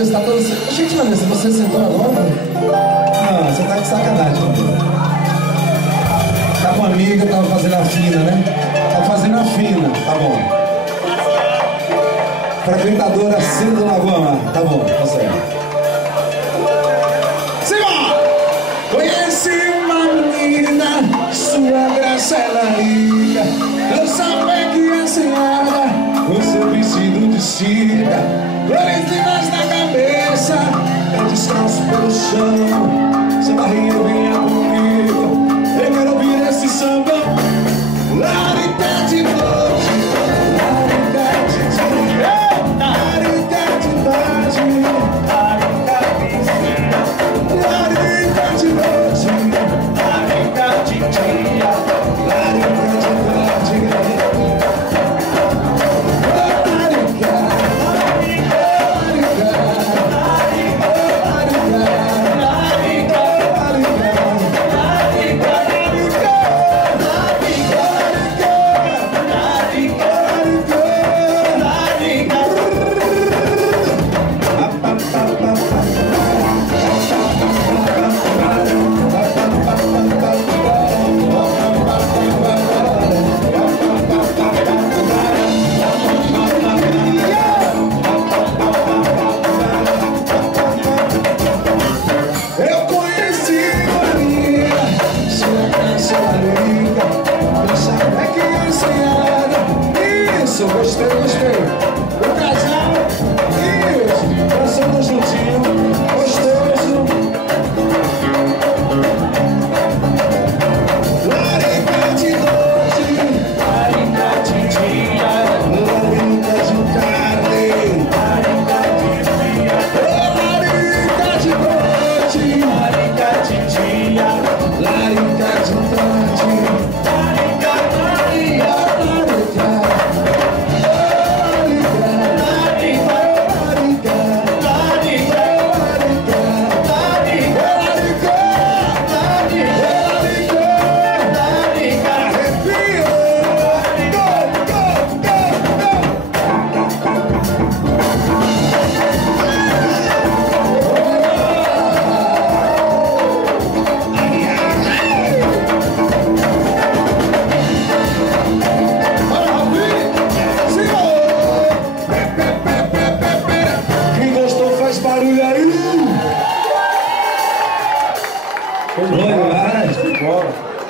Vanessa tá toda... Gente, Vanessa, você sentou agora? Não, você tá de sacanagem, mano. Tá com uma amiga, tava fazendo a fina, né? Tá fazendo a fina, tá bom. Frequentadora cedo do Lagoa Mar, tá bom, tá certo. Conheci uma menina, sua graça ela liga. Eu sabia que a senhora, com seu vestido de seda, flores lindas na cabeça, é descalço pelo chão. Seu barrinho vinha comigo, eu quero ouvir esse samba. Laricá de noite, laricá de dia, laricá de tarde, laricá de dia, laricá de noite, laricá de dia, laricá de tarde. Gostei, gostei. O casal, isso, dançando juntinho, gostoso. Laricá de noite, laricá de dia, laricá de tarde, laricá de dia, laricá de noite, laricá de dia, laricá de tarde, laricá, laricá.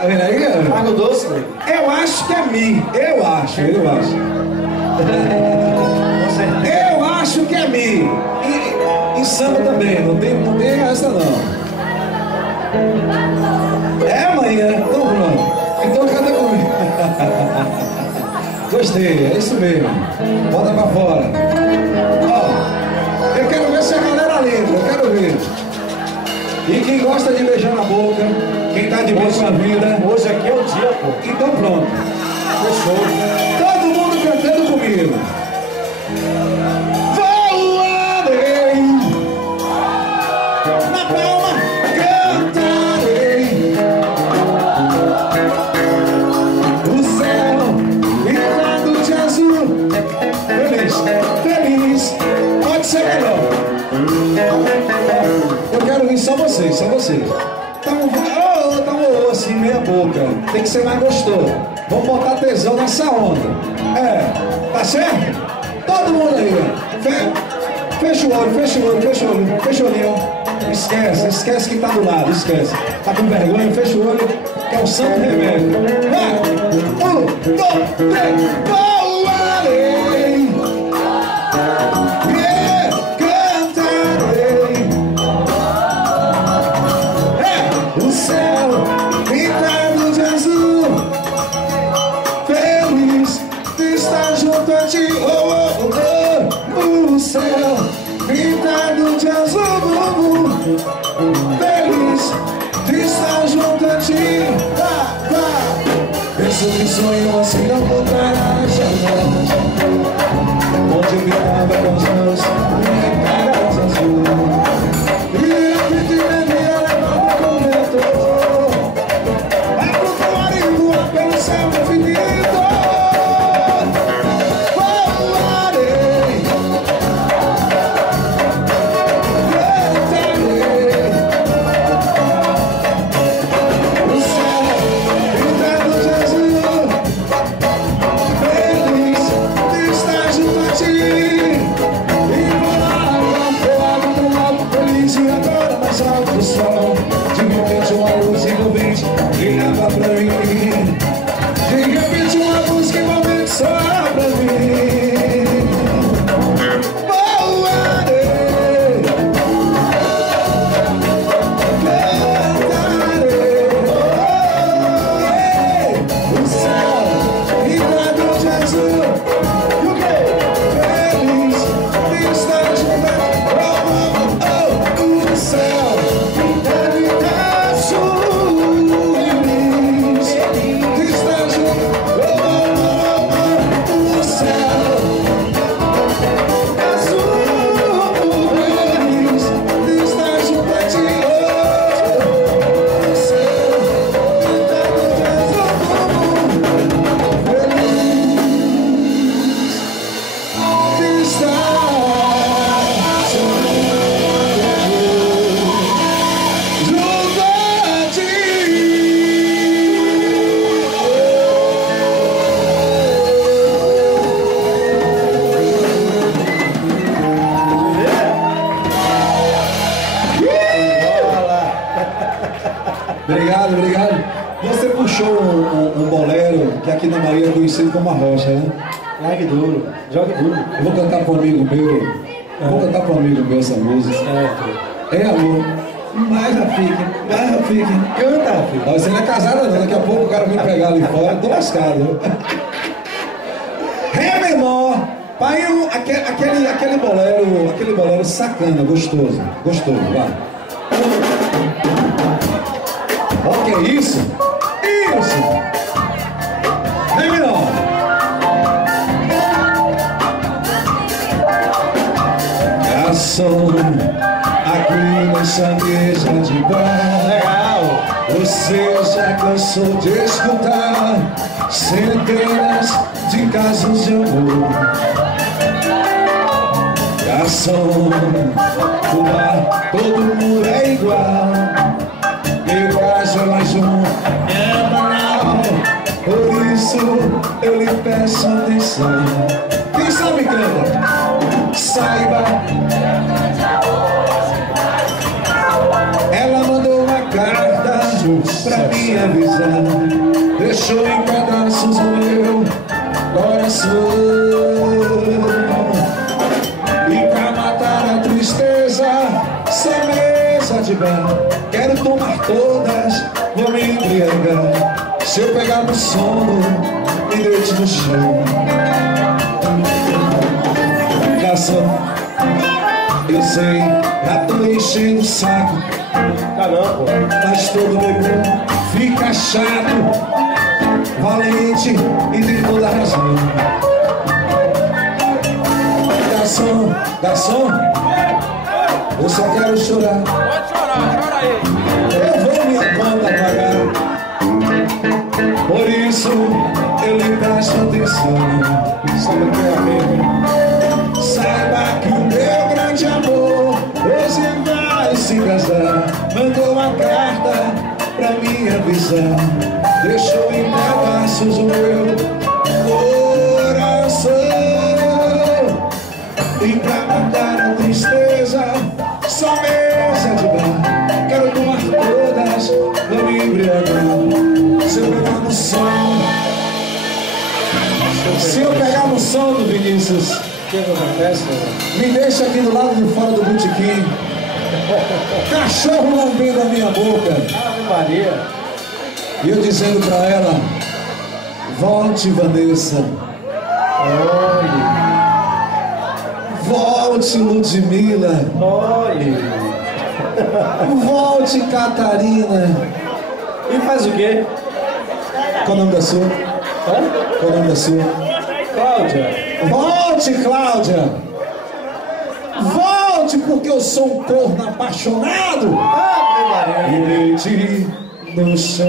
Tá vendo aí? Pago doce, velho. Eu acho que é mim. Eu acho. Eu acho que é mim. E samba também. Não tem essa não. É amanhã. Então pronto. Então canta comigo. Gostei. É isso mesmo. Bota pra fora. Ó, eu quero ver se a galera lembra. Eu quero ver. E quem gosta de beijar na boca, quem tá de beijo na vida, hoje aqui é o dia, pô. Então pronto. Fechou. Todo mundo cantando comigo. Voarei na palma, cantarei o céu pintado de azul. Feliz, feliz. Pode ser melhor. Eu quero ouvir só vocês, Então, assim, meia boca. Tem que ser mais gostoso. Vamos botar tesão nessa onda. Tá certo? Todo mundo aí, ó. Fecha o olho, fecha o olhinho. Esquece que tá do lado, esquece. Tá com vergonha, fecha o olho, que é o santo remédio. Vai! 1, 2, 3, voarei! O céu pintado de azul, feliz de estar junto a ti. O céu pintado de azul, feliz de estar junto a ti. Penso que sonho assim não voltará jamais, onde eu ficava com os meus caras azul. E a pequena minha levava com o vento, vai pro clarinho pelo céu infinito. Voarei E vou largar pro lado feliz. E agora mais alto do sol, de repente uma luz envolvente brilhava pra mim. De repente uma luz que envolvente só pra mim. Obrigado, obrigado. Você puxou um bolero que aqui na Bahia é conhecido como a rocha, né? Largue duro, jogue duro. Eu vou cantar para um amigo meu. Vou cantar para um amigo meu essa música. É amor. Vai, Rafik. Vai, Rafik. Canta, Rafik. Você não é casada não, daqui a pouco o cara vem pegar ali fora, tô lascado. Ré menor. Pai, aquele bolero sacana, gostoso. Gostoso, vai. Olha que é isso? Isso! Ré menor. Garçom, aqui nessa mesa de bar. Legal! Você já cansou de escutar centenas de casos de amor. Garçom, o bar, todo mundo é igual. Meu caso é mais um, é banal. Por isso eu lhe peço atenção. Quem sabe canta? Saiba. Ela mandou uma carta pra me avisar. Deixou em pedaços o meu coração. E pra matar a tristeza, sem mesa de bar, quero tomar todas, vou me embriagar. Se eu pegar no sono, me deite no chão. Garçom, eu sei, já tô enchendo o saco. Caramba, Mas todo bebê fica chato, valente e tem toda a razão. Garçom, garçom, eu só quero chorar. Pode chorar, chora aí. Eu vou minha conta pagar. Por isso eu lhe peço atenção. Sabe o que é amigo? Saiba que o meu grande amor hoje vai se casar. Mandou uma carta pra me avisar. Deixou em pedaços o meu coração. E pra matar a tristeza, só mesa de bar, quero tomar todas, vou me embriagar. Se eu pegar no sono, se eu pegar no sono, Vinícius, o que acontece? me deixa aqui do lado de fora do botequim. Cachorro lambendo a minha boca. Ave Maria. E eu dizendo pra ela: volte, Vanessa. Olhe. Volte, Ludmila. Olhe. Volte, Catarina. E faz o quê? Qual o nome da sua? Hã? Qual o nome da sua? Cláudia. Volte, Cláudia. Volte, porque eu sou um corno apaixonado. Ave Maria. E deite no chão.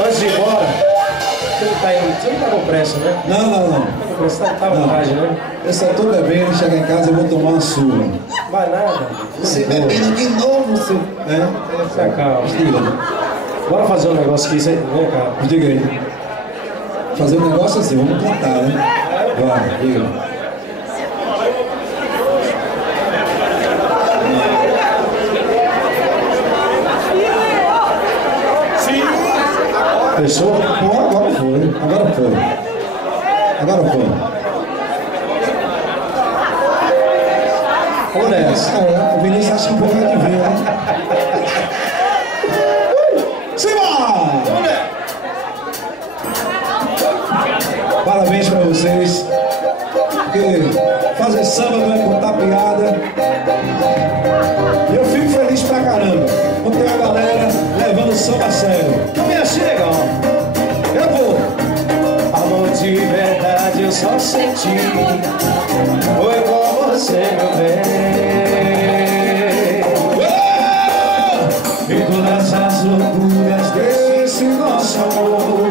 Antes de ir embora, você não tá com pressa, né? Não. Tá com pressa, tá à vontade, né? Eu só tô bebendo, chegar em casa eu vou tomar uma surra. Vai nada. Você bebendo de novo, seu. Se acalma. Bora fazer um negócio aqui, vem cá. Diga aí. Fazer um negócio assim, vamos cantar, né? Bora, diga. Sim. Fechou? Pô, agora foi. Agora foi. Agora foi. Vamos nessa. O Vinícius acha que um pouco de ver, né? Simbora! Vamos nessa. Parabéns pra vocês. Porque fazer samba não é contar piada. E eu fico feliz pra caramba. Quando tem uma galera levando o samba a sério. Então me chega, ó. Eu vou. Amor de verdade eu só senti. Foi com você, meu bem. E todas as loucuras desse nosso amor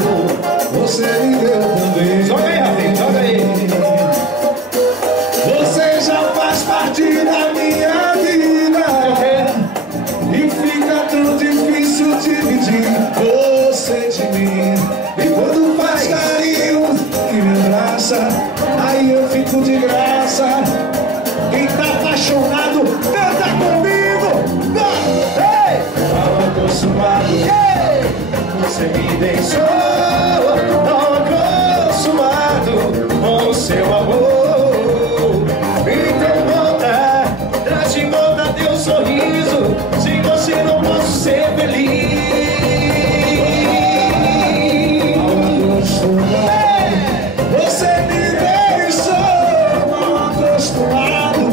você me deu também. Joga aí, Rafinha, joga aí. Você já faz parte da minha vida. E fica tão difícil dividir você de mim. E quando faz carinho e me abraça, aí eu fico de graça. Quem tá apaixonado, canta comigo. Ei! Tava acostumado, você me deixou. Tava acostumado com o seu amor. Então volta, traz de volta teu sorriso. Sem você não posso ser feliz. Você me deixou mal acostumado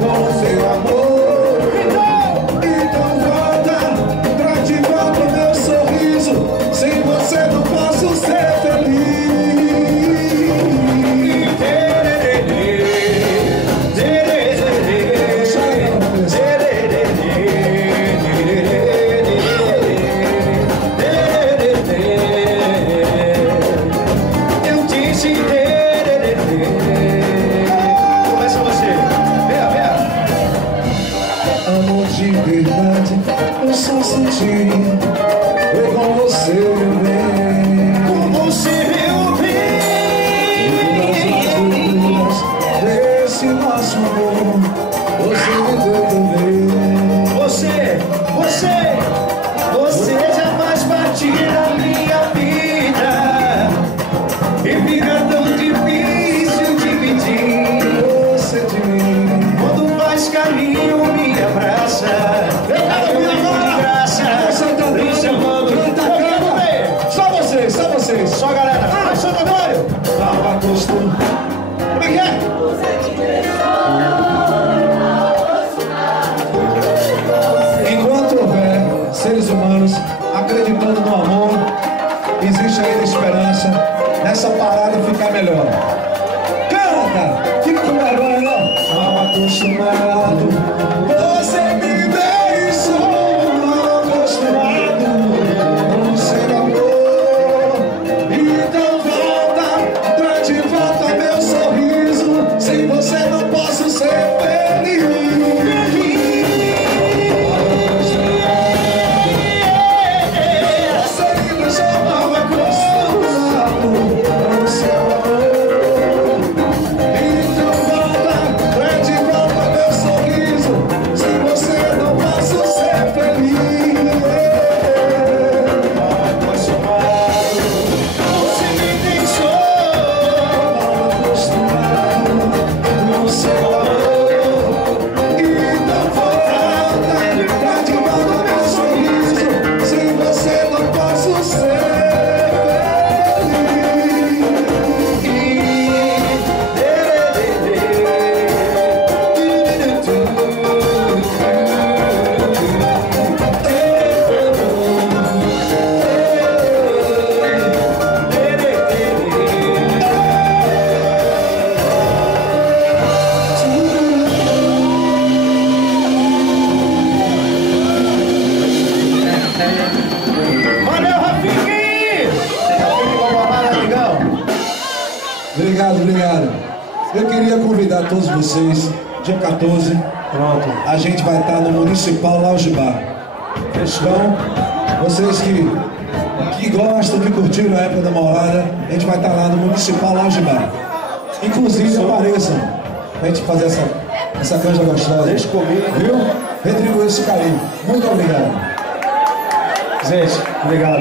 com o seu amor. Então volta, traz de volta o meu sorriso. Sem você não posso ser feliz. Eu disse começa você. Venha, venha. Amor de verdade, eu só senti. Foi com você, meu bem. Com você, meu bem. Desse nosso amor, você me deu também. Você já faz parte da minha vida. E fica tão difícil dividir Você de mim. quando faz carinho, me abraça. Eu quero ouvir agora. Você tá Me chamando. canta. Só vocês. Só a galera. Santo Antônio. Tava acostumado. Como é que é? Enquanto houver seres humanos acreditando no amor, existe ainda esperança nessa parada ficar melhor. Canta! Fica com vergonha, não? Mal acostumado, você me deixou mal acostumado com o seu amor. Então volta, traz de volta meu sorriso. Sem você não posso ser feliz. Obrigado. Eu queria convidar todos vocês, dia 14, Pronto. A gente vai estar no Municipal Lounge Bar. Então, vocês que gostam, que curtiram a época da Morada, a gente vai estar lá no Municipal Lounge Bar. Inclusive, apareçam pra gente fazer essa canja gostosa. Deixa comigo. Viu? Retribuir esse carinho. Muito obrigado. Gente, obrigado.